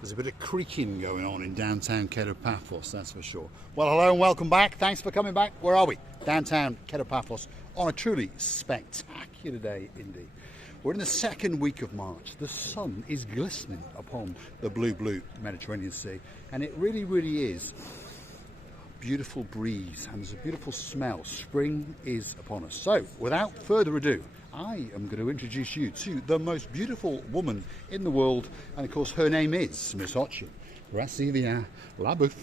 There's a bit of creaking going on in downtown Paphos, that's for sure. Well, hello and welcome back. Thanks for coming back. Where are we? Downtown Paphos on a truly spectacular day indeed. We're in the second week of March. The sun is glistening upon the blue Mediterranean Sea, and it really, really is a beautiful breeze, and there's a beautiful smell. Spring is upon us. So, without further ado, I am going to introduce you to the most beautiful woman in the world, and of course her name is Miss Ochi. Rasivia Labouf.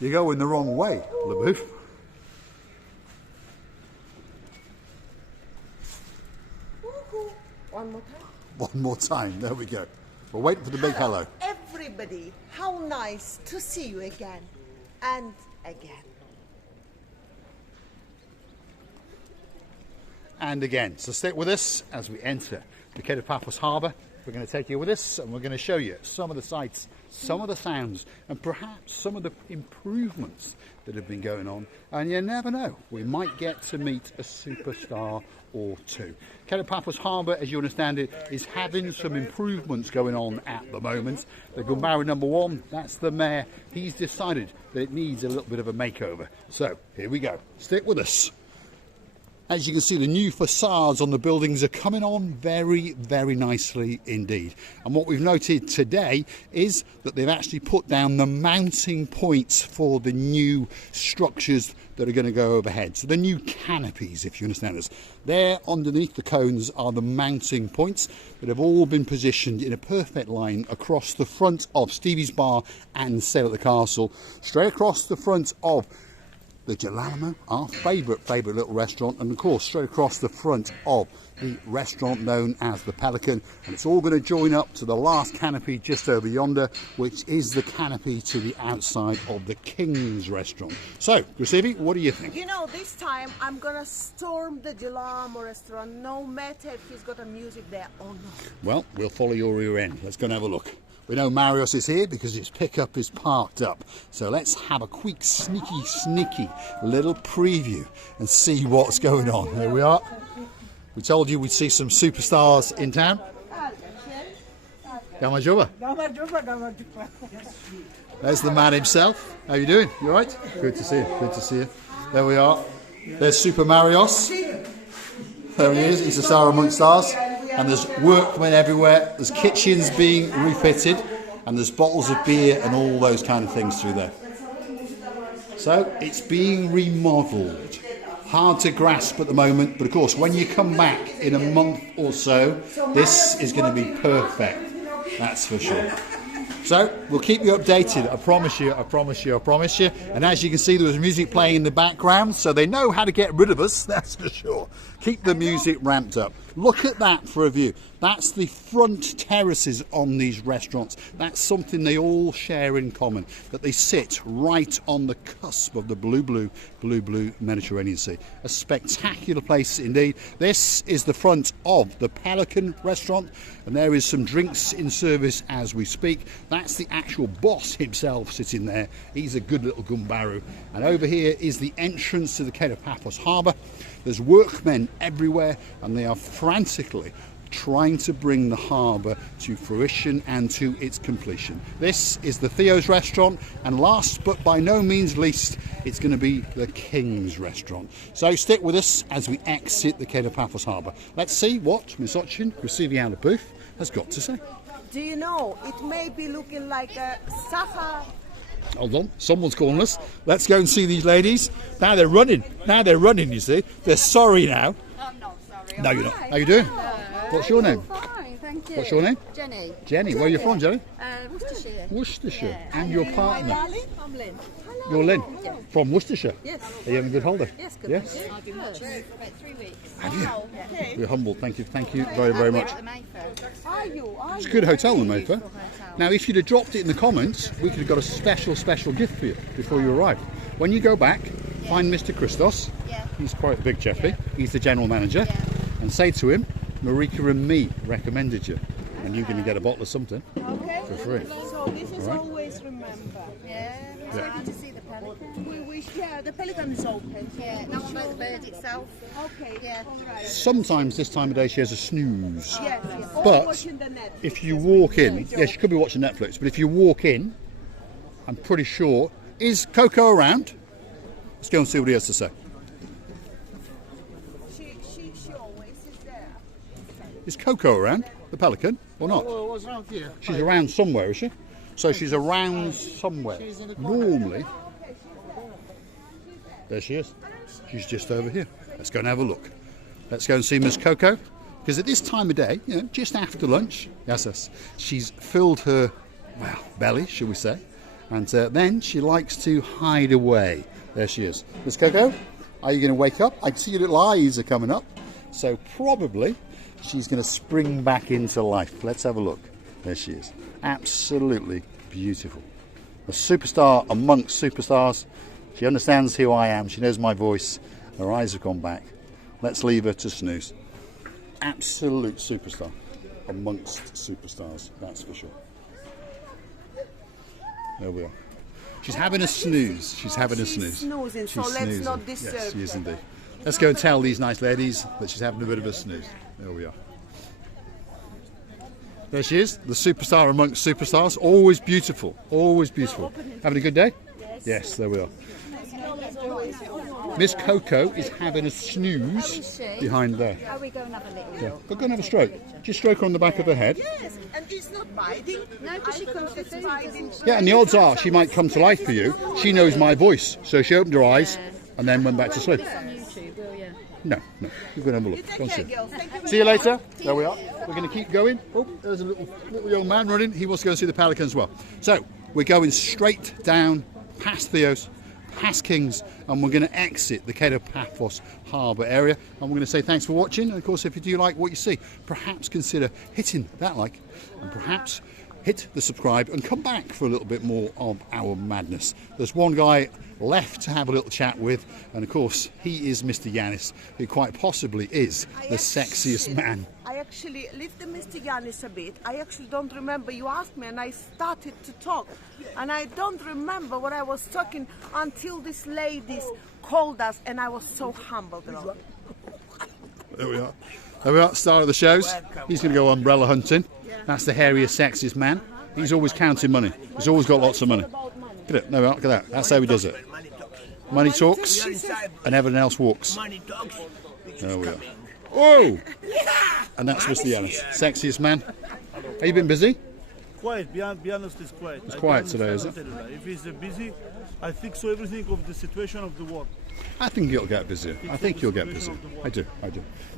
You're going the wrong way, Labouf. One more time. One more time, there we go. We're waiting for the big hello. Everybody, how nice to see you again and again. And again, so stick with us as we enter the Paphos Harbour. We're going to take you with us and we're going to show you some of the sights, some of the sounds, and perhaps some of the improvements that have been going on. And you never know, we might get to meet a superstar or two. Paphos Harbour, as you understand it, is having some improvements going on at the moment. The Gumbaru number one, that's the mayor. He's decided that it needs a little bit of a makeover. So here we go. Stick with us. As you can see, the new facades on the buildings are coming on very, very nicely indeed. And what we've noted today is that they've actually put down the mounting points for the new structures that are going to go overhead. So the new canopies, if you understand us. There underneath the cones are the mounting points that have all been positioned in a perfect line across the front of Stevie's Bar and Sail at the Castle, straight across the front of the Jalamo, our favourite little restaurant, and of course straight across the front of the restaurant known as the Pelican, and it's all going to join up to the last canopy just over yonder, which is the canopy to the outside of the King's restaurant. So, Grasivi, what do you think? You know, this time I'm gonna storm the Jalamo restaurant, no matter if he's got a music there or not. Well, we'll follow your rear end. Let's go and have a look. We know Marios is here because his pickup is parked up. So let's have a quick, sneaky little preview and see what's going on. Here we are. We told you we'd see some superstars in town. Gamajoba. There's the man himself. How you doing? You all right? Good to see you. Good to see you. There we are. There's Super Marios. There he is. He's a star amongst stars. And there's workmen everywhere, there's kitchens being refitted, and there's bottles of beer and all those kind of things through there. So it's being remodelled. Hard to grasp at the moment, but of course when you come back in a month or so, this is going to be perfect, that's for sure. So we'll keep you updated, I promise you, I promise you, I promise you. And as you can see, there was music playing in the background, so they know how to get rid of us, that's for sure. Keep the music ramped up. Look at that for a view. That's the front terraces on these restaurants. That's something they all share in common, that they sit right on the cusp of the blue Mediterranean Sea. A spectacular place indeed. This is the front of the Pelican restaurant, and there is some drinks in service as we speak. That's the actual boss himself sitting there. He's a good little Gumbaru. And over here is the entrance to the Paphos Harbour. There's workmen everywhere, and they are frantically trying to bring the harbour to fruition and to its completion. This is the Theo's restaurant, and last but by no means least, it's going to be the King's restaurant. So stick with us as we exit the Paphos Harbour. Let's see what Miss Ochin, receiving out of booth, has got to say. Do you know, it may be looking like a Sahara. Hold on, someone's calling us. Let's go and see these ladies. Now they're running, you see. They're sorry now. I'm not sorry. No, you're not. How you doing? What's your name? Fine, thank you. What's your name? Jenny. Jenny. Where are you from, Jenny? Worcestershire. Worcestershire. Yeah. And your partner? I'm Lynn. Hello. You're Lynn? Yeah. From Worcestershire? Yes. Are you having a good holiday? Yes, good. Yes? I've been watching you for about 3 weeks. Have you? Okay. We're humbled. Thank you very, very much. Are you? It's a good hotel, the Mayfair. Now, if you'd have dropped it in the comments, we could have got a special gift for you before you arrived. When you go back, find Mr. Christos. Yeah. He's quite a big chappy. Yeah. He's the general manager. Yeah. And say to him, Marika and me recommended you. And you're going to get a bottle of something for free. So this is always remember. Yeah. It's happy to see the Pelican. We Yeah, the pelican is open. Yeah, no one about the bird itself. Okay. Yeah. Right. Sometimes this time of day she has a snooze. Yes, yes. Or But watching the net. if you walk in, yeah, she could be watching Netflix, but if you walk in, I'm pretty sure, is Coco around? Let's go and see what he has to say. She always is there. Is Coco around, the pelican, or not? Well, what's around here? She's around somewhere, is she? So she's around somewhere. Normally, there she is. She's just over here. Let's go and have a look. Let's go and see Miss Coco. Because at this time of day, you know, just after lunch, yes, she's filled her, well, belly, shall we say. And then she likes to hide away. There she is. Miss Coco, are you going to wake up? I can see your little eyes are coming up. So probably she's going to spring back into life. Let's have a look. There she is. Absolutely beautiful. A superstar amongst superstars. She understands who I am. She knows my voice. Her eyes have gone back. Let's leave her to snooze. Absolute superstar amongst superstars. That's for sure. There we are. She's having a snooze. She's having a snooze. Snoozing, so She's let's snoozing. not disturb Yes, she is her. indeed. Let's go and tell these nice ladies that she's having a bit of a snooze. There we are. There she is, the superstar amongst superstars. Always beautiful, always beautiful. Having a good day? Yes, there we are. Miss Coco is having a snooze behind there. Are we going to have a little Yeah. Go and have a stroke. Just stroke her on the back of her head. Yes, and it's not biting. No, because she comes for food, doesn't she? Yeah, and the odds are she might come to life for you. She knows my voice, so she opened her eyes and then went back to sleep. It's on YouTube, will you? No, you're going to have a You look. take Go and care, see. girls. Thank you very See you later. There we are. We're going to keep going. Oh, there's a little young man running. He wants to go and see the pelican as well. So we're going straight down past Theos, past Kings, and we're going to exit the Paphos Harbour area. And we're going to say thanks for watching. And of course, if you do like what you see, perhaps consider hitting that like, and perhaps hit the subscribe and come back for a little bit more of our madness. There's one guy left to have a little chat with, and of course he is Mr. Yanis, who quite possibly is the sexiest man. I actually lift the Mr. Yanis a bit. I actually don't remember. You asked me and I started to talk. And I don't remember what I was talking until these ladies called us, and I was so humbled. There we are. There we are, start of the shows. He's going to go umbrella hunting. That's the hairiest, sexiest man. He's always counting money. He's always got lots of money. Look at it. No, look at that. That's how he does it. Money talks and everything else walks. There we are. Whoa! And that's Mr. Yanis, sexiest man. Have you been busy? Quiet, be honest, it's quiet. It's quiet today, is it? If he's busy, I think so everything of the situation of the war. I think you'll get busier. I think you'll get busier. I do.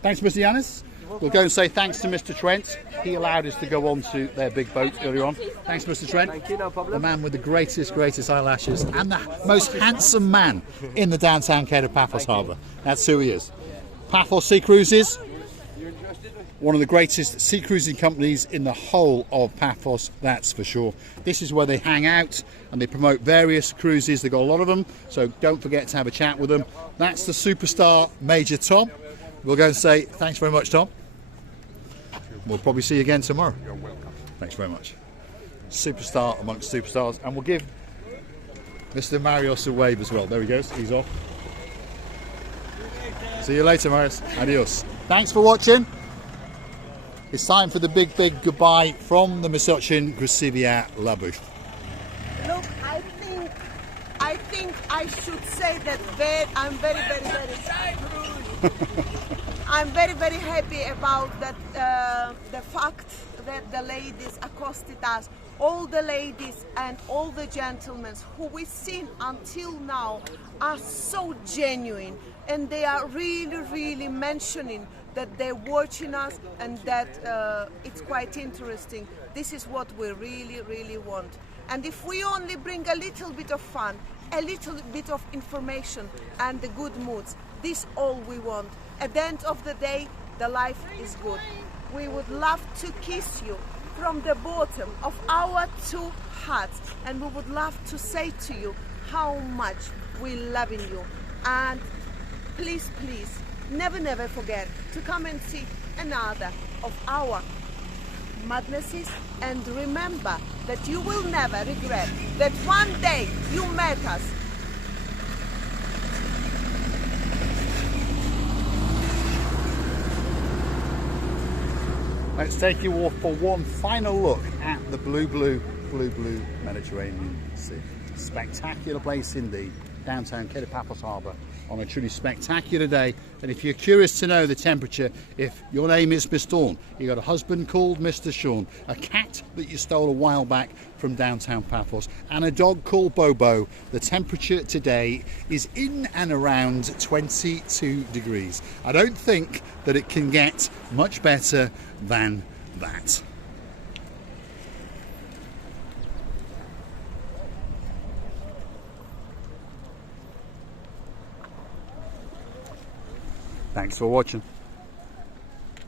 Thanks, Mr. Yanis. We'll go and say thanks to Mr. Trent. He allowed us to go on to their big boat earlier on. Thanks, Mr. Trent. Thank you, no problem. The man with the greatest eyelashes and the most handsome man in the downtown Paphos Harbour. That's who he is. Paphos Sea Cruises, one of the greatest sea cruising companies in the whole of Paphos, that's for sure. This is where they hang out and they promote various cruises. They've got a lot of them, so don't forget to have a chat with them. That's the superstar Major Tom. We'll go and say thanks very much, Tom. We'll probably see you again tomorrow. You're welcome. Thanks very much. Superstar amongst superstars. And we'll give Mr. Marios a wave as well. There he goes. He's off. See you later, Marios. Adios. Thanks for watching. It's time for the big goodbye from the Misochin Grusivia Labush. Look, I think I should say that I'm very I'm very happy about that the fact that the ladies accosted us, all the ladies and all the gentlemen who we've seen until now are so genuine, and they are really mentioning that they're watching us and that it's quite interesting. This is what we really want. And if we only bring a little bit of fun, a little bit of information and the good moods, this all we want. At the end of the day, the life is good. We would love to kiss you from the bottom of our two hearts, and we would love to say to you how much we love you. And please, never forget to come and see another of our madnesses, and remember that you will never regret that one day you met us Let's take you all for one final look at the blue Mediterranean Sea. Spectacular place indeed, downtown Paphos Harbour on a truly spectacular day. And if you're curious to know the temperature, if your name is Miss Dawn, you got a husband called Mr. Sean, a cat that you stole a while back from downtown Paphos, and a dog called Bobo, the temperature today is in and around 22 degrees. I don't think that it can get much better than that. Thanks for watching.